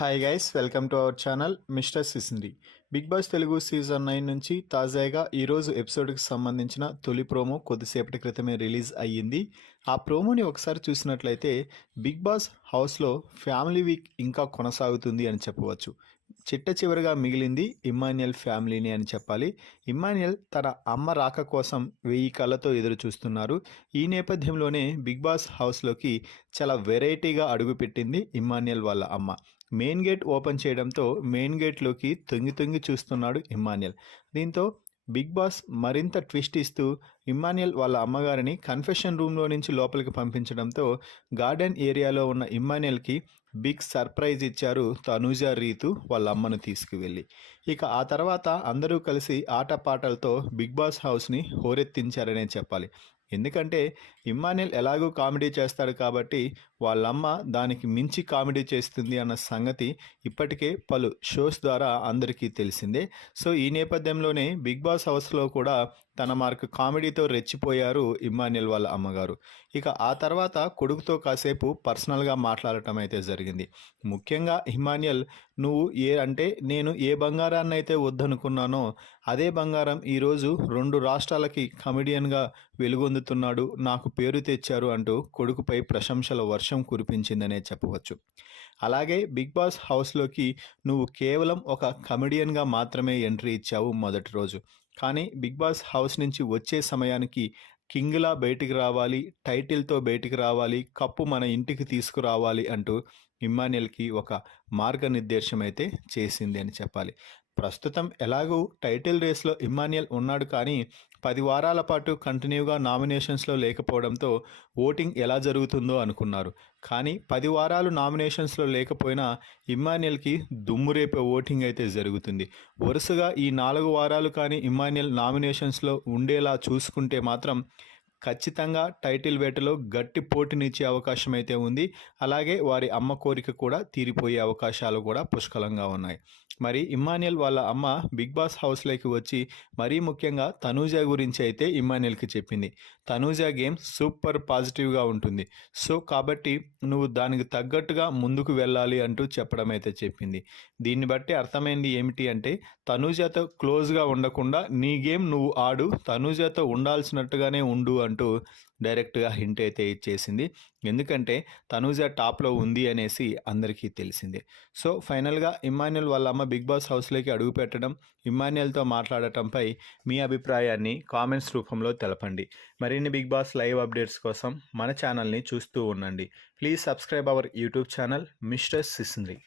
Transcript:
Hi guys, welcome to our channel mister Sisindri. Bigg Boss Telugu season 9 నుంచి తాజాగా ఈరోజు ఎపిసోడ్కి సంబంధించిన తొలి ప్రోమో కొద్దిసేపటి క్రితమే రిలీజ్ అయ్యింది. ఆ ప్రోమోని ఒకసారి చూసినట్లయితే బిగ్ బాస్ హౌస్లో ఫ్యామిలీ వీక్ ఇంకా కొనసాగుతుంది అని చెప్పవచ్చు. చిట్ట చివరిగా మిగిలింది ఇమ్మాన్యుయల్ ఫ్యామిలీని అని చెప్పాలి. ఇమ్మాన్యుయల్ తన అమ్మ రాక కోసం 1000 కళ్ళతో ఎదురు చూస్తున్నారు. ఈ నేపథ్యంలోనే బిగ్ బాస్ హౌస్లోకి చాలా వెరైటీగా అడుగుపెట్టింది ఇమ్మాన్యుయల్ వాళ్ళ అమ్మ. మెయిన్ గేట్ ఓపెన్ చేయడంతో మెయిన్ గేట్లోకి తొంగి తొంగి చూస్తున్నాడు ఇమ్మాన్యుయల్. దీంతో బిగ్ బాస్ మరింత ట్విస్ట్ ఇస్తూ ఇమ్మాన్యుయల్ వాళ్ళ అమ్మగారిని కన్ఫెషన్ రూమ్లో నుంచి లోపలికి పంపించడంతో గార్డెన్ ఏరియాలో ఉన్న ఇమ్మాన్యుయల్కి బిగ్ సర్ప్రైజ్ ఇచ్చారు తనూజ రీతు వాళ్ళ అమ్మను తీసుకువెళ్ళి. ఇక ఆ తర్వాత అందరూ కలిసి ఆటపాటలతో బిగ్ బాస్ హౌస్ని హోరెత్తించారనే చెప్పాలి. ఎందుకంటే ఇమ్మాన్యుయల్ ఎలాగూ కామెడీ చేస్తాడు కాబట్టి వాళ్ళమ్మ దానికి మించి కామెడీ చేస్తుంది అన్న సంగతి ఇప్పటికే పలు షోస్ ద్వారా అందరికీ తెలిసిందే. సో ఈ నేపథ్యంలోనే బిగ్ బాస్ హౌస్లో కూడా తన మార్కు కామెడీతో రెచ్చిపోయారు ఇమ్మాన్యుయల్ వాళ్ళ అమ్మగారు. ఇక ఆ తర్వాత కొడుకుతో కాసేపు పర్సనల్గా మాట్లాడటం అయితే జరిగింది. ముఖ్యంగా ఇమ్మాన్యుయల్, నువ్వు నేను ఏ బంగారాన్ని అయితే వద్దనుకున్నానో అదే బంగారం ఈరోజు 2 రాష్ట్రాలకి కమెడియన్గా వెలుగొందుతున్నాడు, నాకు పేరు తెచ్చారు అంటూ కొడుకుపై ప్రశంసల వర్షం కురిపించిందనే చెప్పవచ్చు. అలాగే బిగ్ బాస్ హౌస్లోకి నువ్వు కేవలం ఒక కమెడియన్గా మాత్రమే ఎంట్రీ ఇచ్చావు మొదటి రోజు, కానీ బిగ్ బాస్ హౌస్ నుంచి వచ్చే సమయానికి కింగ్లా బయటికి రావాలి, టైటిల్తో బయటికి రావాలి, కప్పు మన ఇంటికి తీసుకురావాలి అంటూ ఇమ్మాన్యుయల్కి ఒక మార్గనిర్దేశం అయితే చేసింది అని చెప్పాలి. ప్రస్తుతం ఎలాగూ టైటిల్ రేస్లో ఇమ్మాన్యుయల్ ఉన్నాడు, కానీ 10 వారాల పాటు కంటిన్యూగా నామినేషన్స్లో లేకపోవడంతో ఓటింగ్ ఎలా జరుగుతుందో అనుకున్నారు. కానీ 10 వారాలు నామినేషన్స్లో లేకపోయినా ఇమ్మాన్యుయల్కి దుమ్మురేపే ఓటింగ్ అయితే జరుగుతుంది. వరుసగా ఈ 4 వారాలు కానీ ఇమ్మాన్యుయల్ నామినేషన్స్లో ఉండేలా చూసుకుంటే మాత్రం ఖచ్చితంగా టైటిల్ వేటలో గట్టి పోటీనిచ్చే అవకాశం అయితే ఉంది. అలాగే వారి అమ్మ కోరిక కూడా తీరిపోయే అవకాశాలు కూడా పుష్కలంగా ఉన్నాయి. మరి ఇమ్మాన్యుయల్ వాళ్ళ అమ్మ బిగ్ బాస్ హౌస్లోకి వచ్చి మరీ ముఖ్యంగా తనూజ గురించి అయితే ఇమ్మాన్యుయల్కి చెప్పింది. తనూజ గేమ్ సూపర్ పాజిటివ్గా ఉంటుంది, సో కాబట్టి నువ్వు దానికి తగ్గట్టుగా ముందుకు వెళ్ళాలి అంటూ చెప్పడం అయితే చెప్పింది. దీన్ని బట్టి అర్థమైంది ఏమిటి అంటే, తనూజతో క్లోజ్గా ఉండకుండా నీ గేమ్ నువ్వు ఆడు, తనూజతో ఉండాల్సినట్టుగానే ఉండు అంటూ డైరెక్ట్గా హింట్ అయితే ఇచ్చేసింది. ఎందుకంటే తనూజ టాప్లో ఉంది అనేసి అందరికీ తెలిసిందే. సో ఫైనల్గా ఇమ్మాన్యుయల్ వాళ్ళ అమ్మ బిగ్ బాస్ హౌస్లోకి అడుగు పెట్టడం, ఇమ్మాన్యుయల్తో మాట్లాడటంపై మీ అభిప్రాయాన్ని కామెంట్స్ రూపంలో తెలపండి. మరిన్ని బిగ్ బాస్ లైవ్ అప్డేట్స్ కోసం మన ఛానల్ని చూస్తూ ఉండండి. Please subscribe our YouTube channel mister సిసింద్రి.